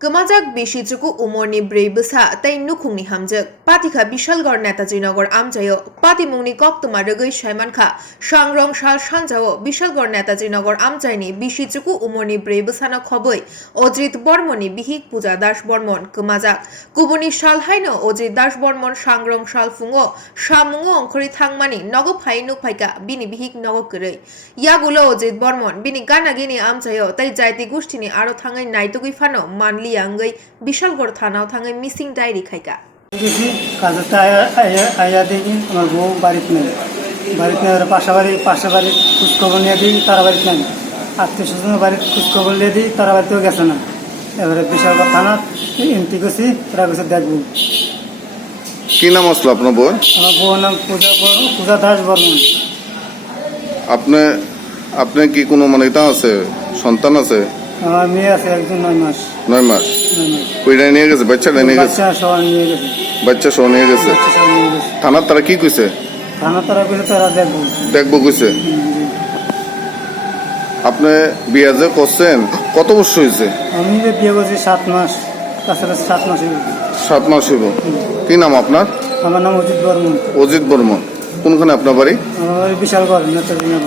Kwmajak besichuku umorni breibsa tai Nukhungni Hamjwk Patikha Bishalgor Netajiনগর Amjayo Patimungni Koktoma Rogoi Shaimankha Sangrong Shal Sanjao Bishalgor Netajiনগর Amjaini besichuku umorni breibsana khoboi Ojit Bormoni Bihik Puja Das Bormon Kwmajak Kubuni Shalhaino Ojit Das Bormon Sangrong Shal Fungo Shamungo Onkori Thangmani Nogo Phai Nukphaika Bini Bihik Nogo Korei Yagulo Ojit Bormon Bini Ganagini Amjayo Tai Jaiti Gushtini Aro Thangai Naitukjak Fano Manli আঙ্গই বিশালগড় থানাও থাঙ্গাই missing diary খাইকা দেখি কাজটা আয়া দেখি আমার বউ বাড়িতে নেই পাশাবাড়ি খোঁজখবর নিয়ে দিই তারা বাড়িতে নেই আত্মীয় স্বজনের বাড়ির খোঁজখবর নিয়ে দিই তারা বাড়িতেও গেছে না এবারে বিশালগড় থানা এন্ট্রি করছি ওরা গেছে দেখবো। কি নাম আসলো আপনার বউ? আমার বউর নাম পূজা দাস বর্মন। আপনি কি কোনো মানে এটা আছে সন্তান আছে? আমার মেয়ে আছে একজন 9 মাস। 9 মাস কইরা নিয়ে গেছে বাচ্চাটা নিয়ে গেছে? বাচ্চা সহ নিয়ে গেছে। থানার তারা কি কইছে? থানা তারা কইছে তারা দেখবো কইছে। আপনি বিয়ে যে করছেন কত বছর হয়েছে? আমি যে বিয়ে করছি 7 মাস, কাছাকাছি 7 মাস হইব। 7 মাস হইব। কি নাম আপনার? আমার নাম অজিত বর্মন। অজিত বর্মন। কোনখানে আপনার বাড়ি? আমার বাড়ি বিশালগড় নেতাজি।